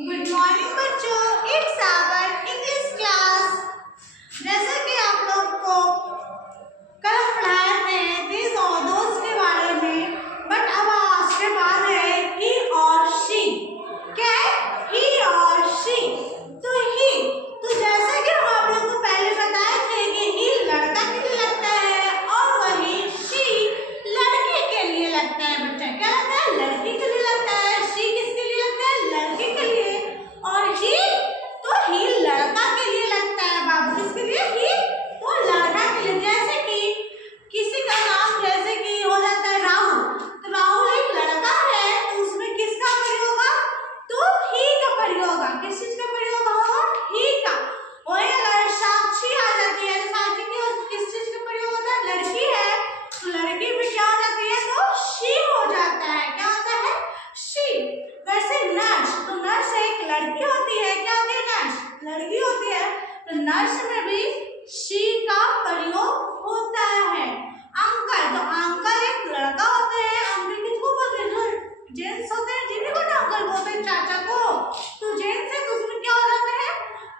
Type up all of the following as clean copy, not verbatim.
Good morning बच्चों, it's our English class. जैसा कि आप लोग को कल हम पढ़ाए थे दिस और दोस्त के बारे में, बट अब आज के बाद है ही और शी। क्या है? ही और शी। तो ही, तो जैसा कि हम आप लोग को पहले बताए थे कि ही लड़का के लिए लगता है और वही शी लड़के के लिए लगता है। बच्चा क्या लगता है? लड़की के लिए लगता है। शी किसके लिए लगता है? लड़के के लिए। और ही, तो ही लड़का के लिए लगता है। बाबू किसके लिए? ही तो लड़का के लिए। जैसे कि किसी का नाम जैसे कि हो जाता है राहुल, तो राहुल एक लड़का है, तो उसमें किसका प्रयोग होगा? तो ही का प्रयोग होगा। किस चीज का प्रयोग होगा? ही का। वही अगर साक्षी आ जाती है, साक्षी किस चीज का प्रयोग होता है? लड़की है, तो लड़की में क्या हो जाती है? तो शी हो जाता है। क्या होता है? शी। वैसे नर्स, तो नर्स एक लड़की होती है। क्या होती है? नर्स लड़की होती है, तो नर्स में भी शी का प्रयोग होता है। अंकल, तो अंकल एक लड़का होता है। अंकल किसको बोलते हैं? जो जेंट्स होते हैं जिन्हें को ना अंकल बोलते हैं, चाचा को। तो जेंट्स है तो उसमें क्या हो जाता है?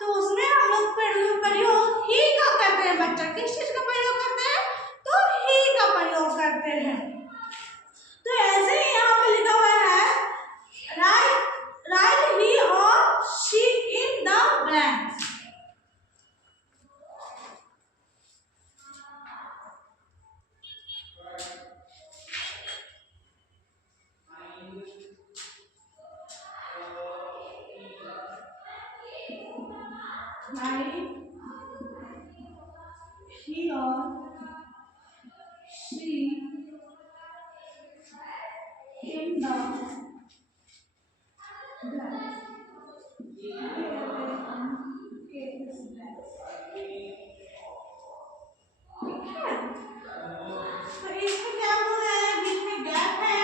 तो उसमें हम लोग प्रयोग ही का करते हैं। बच्चा किस चीज का प्रयोग करते हैं? तो ही का प्रयोग करते हैं। तो ऐसे ही यहाँ पे लिखा हुआ है राइट ही और she in the blanks. Right, he or she in the blanks. तो इसमें क्या बोल रहा है? बीच में गैप है,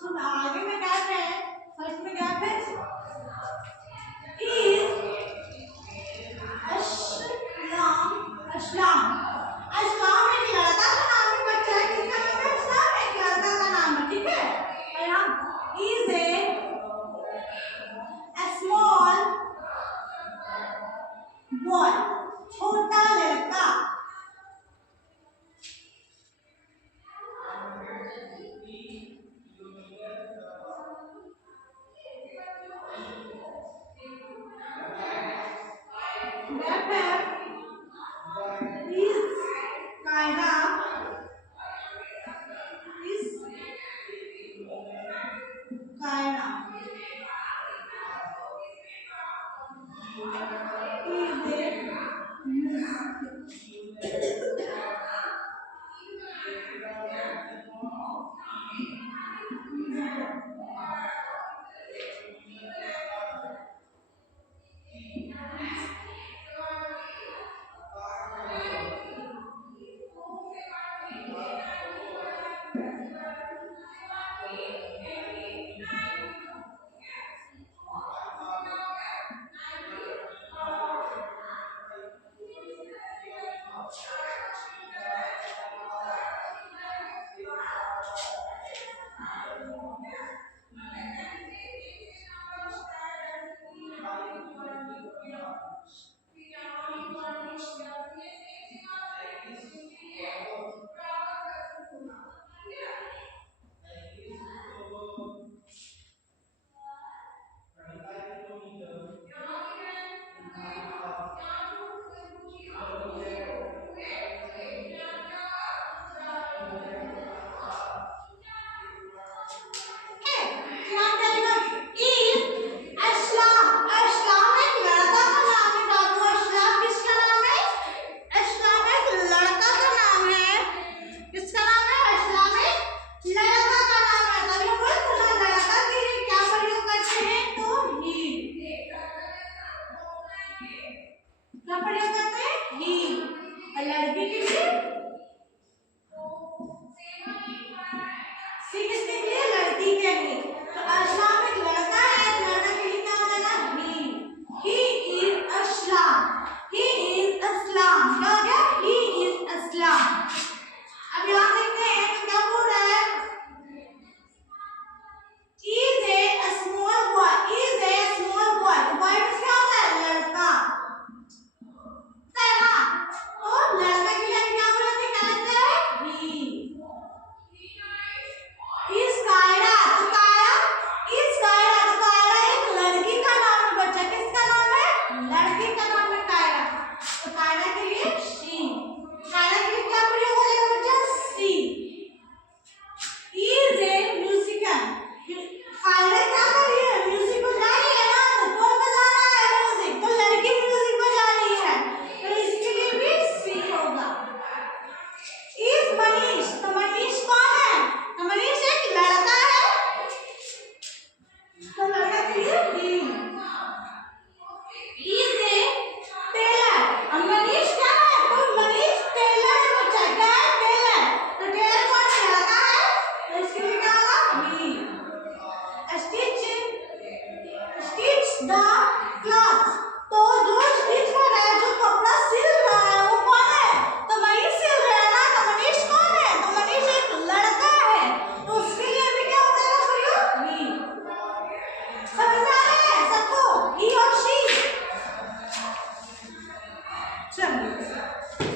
तो आगे में गैप है, फर्स्ट में गैप है। असलाम, असलाम एक लड़का का नाम है। बच्चा किसका नाम है? असलाम एक लड़का का नाम है। ठीक है, और यहाँ इज ए स्मॉल बॉय, छोटा लड़का। गैप है, इज कायदा, इज कायदा, अब यहाँ देखते हैं तो क्या बोल इज मनीष, तो मनीष कौन है? तो मनीष एक लड़का है, तो लड़का के लिए ही। इज ए टेलर, अब मनीष क्या है? तो मनीष टेलर है बच्चा, क्या है? टेलर। तो टेलर कौन है? लड़का है, तो इसके लिए क्या होगा? ही। स्टिच द क्लॉथ, तो जो स्टिच कर रहा है, जो कपड़ा सिल रहा है, वो कौन है? तो मनीष सिल रहा है ना, तो मनीष कौन है? तो मनीष एक लड़का है, तो उसके लिए भी क्या होता है प्रयोग? ही। समझ आ रहा है सबको? ही और शी। चलिए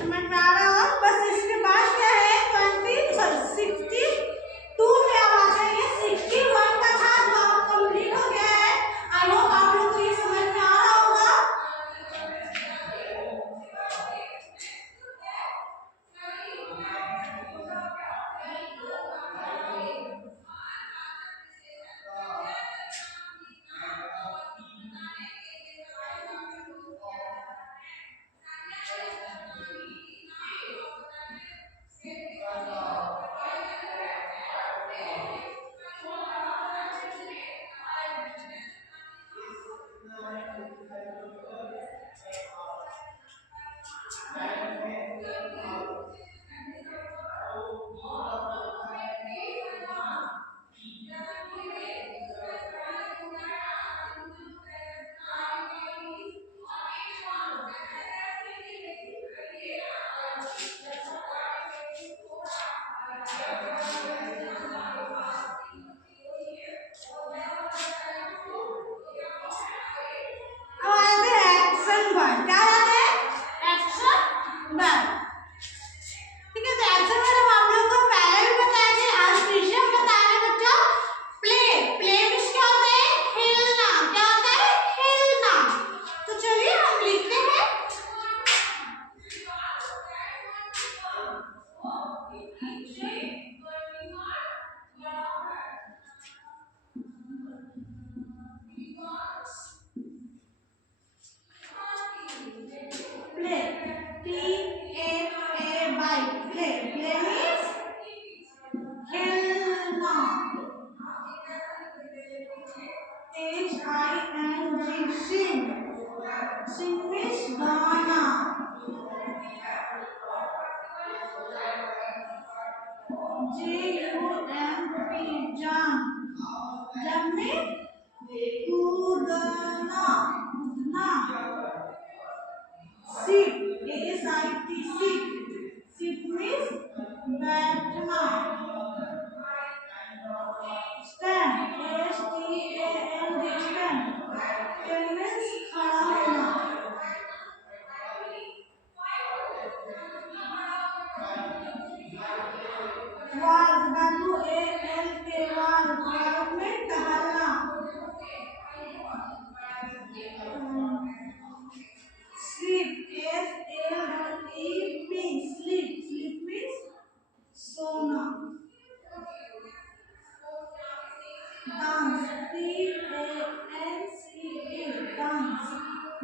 समझ में आ रहा हो? बस इसके बाद क्या है 62 में अब आते हैं। ये 61 का था जो अब कंप्लीट हो गया है। आई होप आप लोग को ये समझ में आ रहा होगा।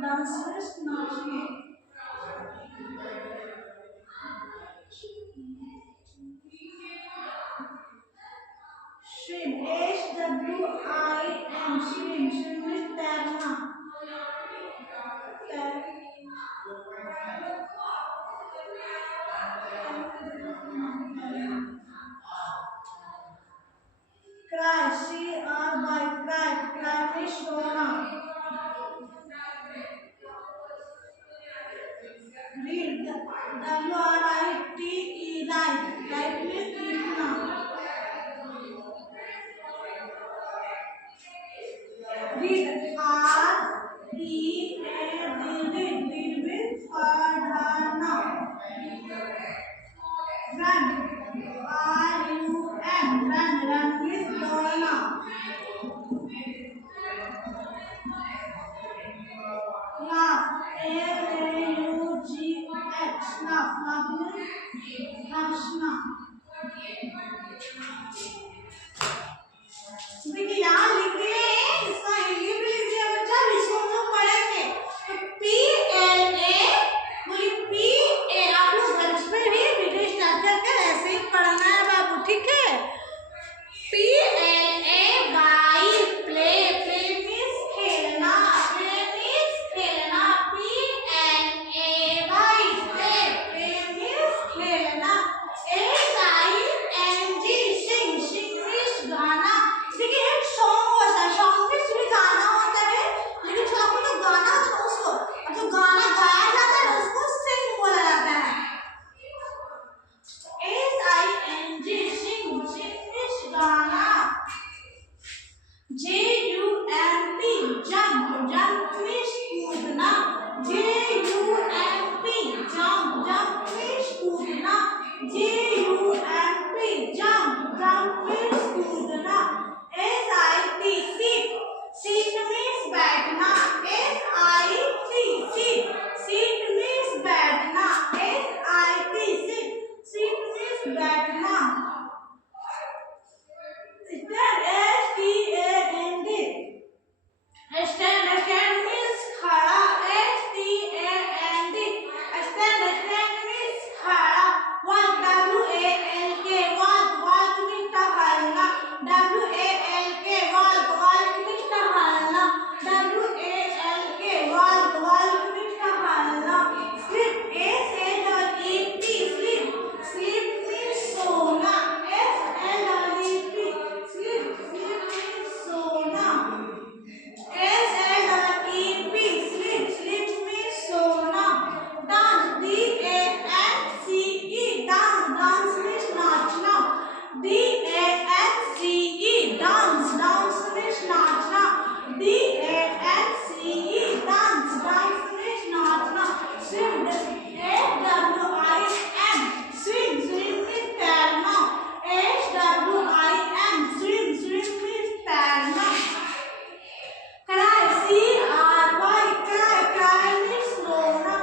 Dancers naachne. Swim, SWIM, swim, swim में तैरना. Cry, CRY, cry, cry में सोना. Read, WRITE, write, write में लिखना. Read, READ, read में पढ़ना. Run, RUN, run, run में दौड़ना. Laugh, LAUGH, laugh, laugh में हंसना. देखिए यहाँ लिख रहे हैं, इसका हिंदी में लिख दिया बच्चा, इसको हम लोग पढ़ेंगे. तो PLA बोली PA, आप लोग घर पे भी वीडियो स्टार्ट करके बैठना। stand, stand means खड़ा। stand means खड़ा। walk, walk means टहलना। walk means टहलना। walk means टहलना। sleep, sleep means सोना। sleep means सोना। sleep means सोना। dance, dance means नाचना। dance means नाचना। dance means नाचना। swim, swim means तैरना। swim means तैरना। cry, cry means रोना।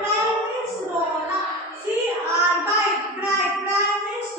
cry means रोना। cry means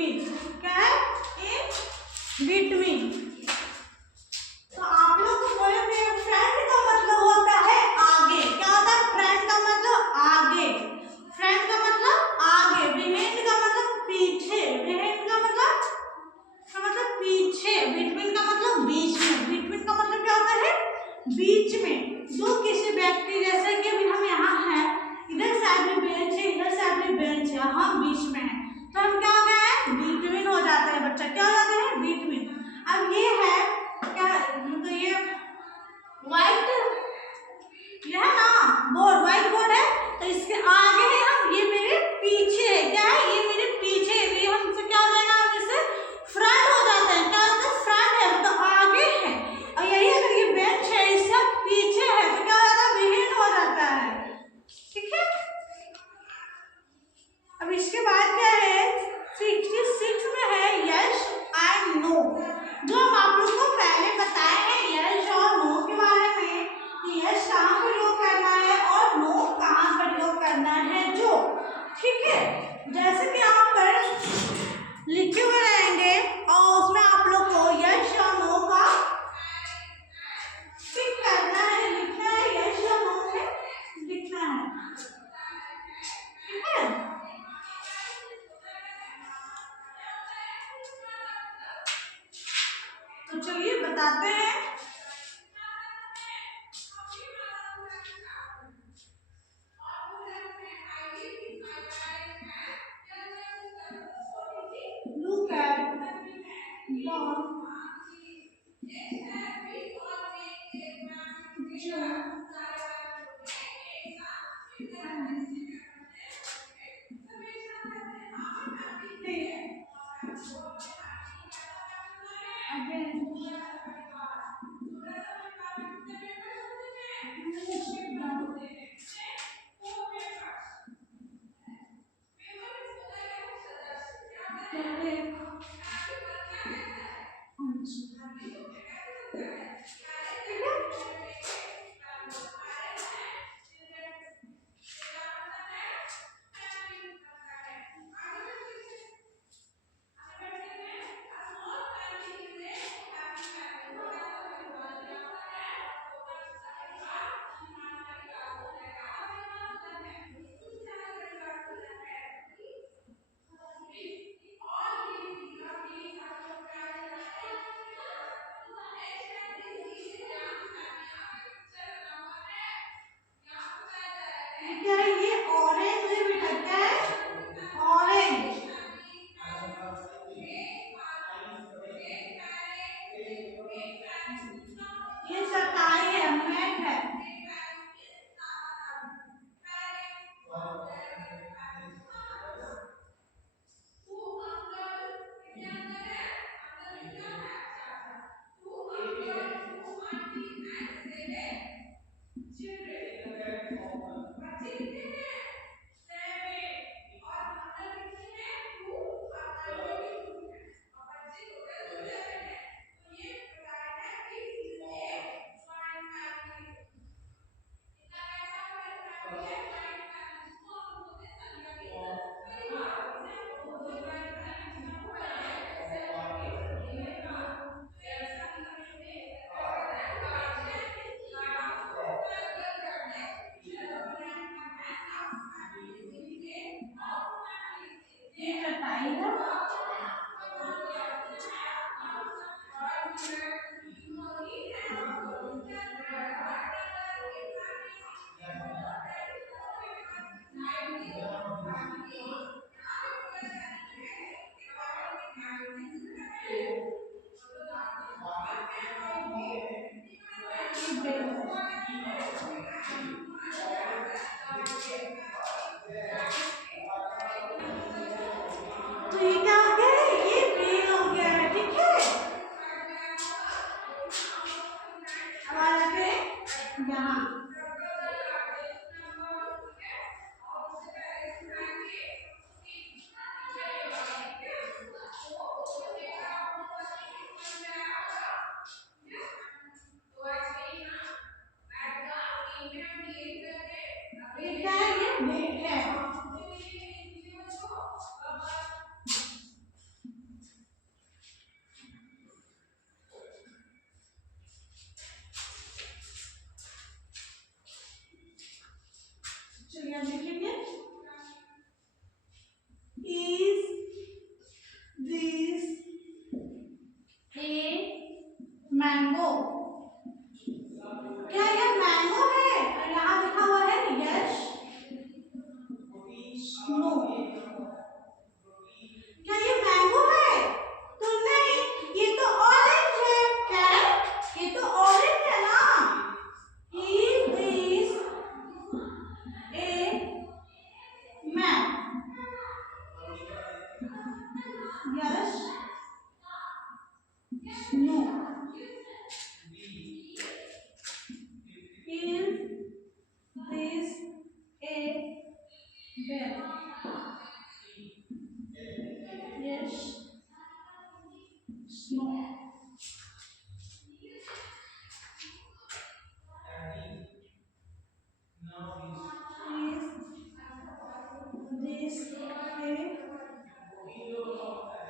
बिटवीन, क्या है इन बिटवीन। तो आप लोग को बोलेंगे फ्रेंड का मतलब होता है आगे। क्या होता है फ्रेंड का मतलब आगे, फ्रेंड का मतलब आगे, बिहाइंड का मतलब पीछे, बिहाइंड का मतलब पीछे, बिटवीन का मतलब बीच में, बिटवीन का मतलब क्या होता है बीच में। जो किसी व्यक्ति जैसे कि अभी हम यहाँ हैं, इधर साइड में बेंच है, इधर साइड में बेंच है, हम बीच में हैं, तो हम क्या हो गए हैं बिटवीन हो जाते हैं बच्चा, क्या हो जाते हैं बिटवीन। अब ये है क्या, मतलब ये व्हाइट, यह है ना बोर्ड, व्हाइट बोर्ड है, तो इसके आगे है हम, ये मेरे पीछे है, क्या है ये मेरे पीछे है, तो ये हमसे क्या हो जाएगा, हम इससे फ्रंट हो जाते हैं, क्या होता है फ्रंट है मतलब आगे है। और यही अगर ये बेंच है इससे पीछे है तो क्या हो जाता है बिहाइंड हो जाता है, ठीक है। अब इसके बाद क्या है 66 में है यस एंड नो, जो हम आप लोग को पहले बताए हैं यस और नो के बारे में, कि यस कहाँ प्रयोग करना है और नो कहाँ प्रयोग करना है जो, ठीक है। जैसे कि आप कर लिखे हुए रहेंगे और उसमें आप लोग को यस और नो का टिक करना है, लिखना है, यस और नो में लिखना है, ठीक है। तो चलिए बताते हैं। Look at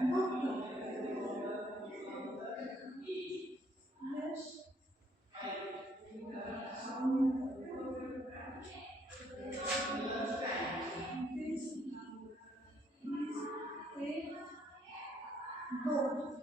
book, this is a book.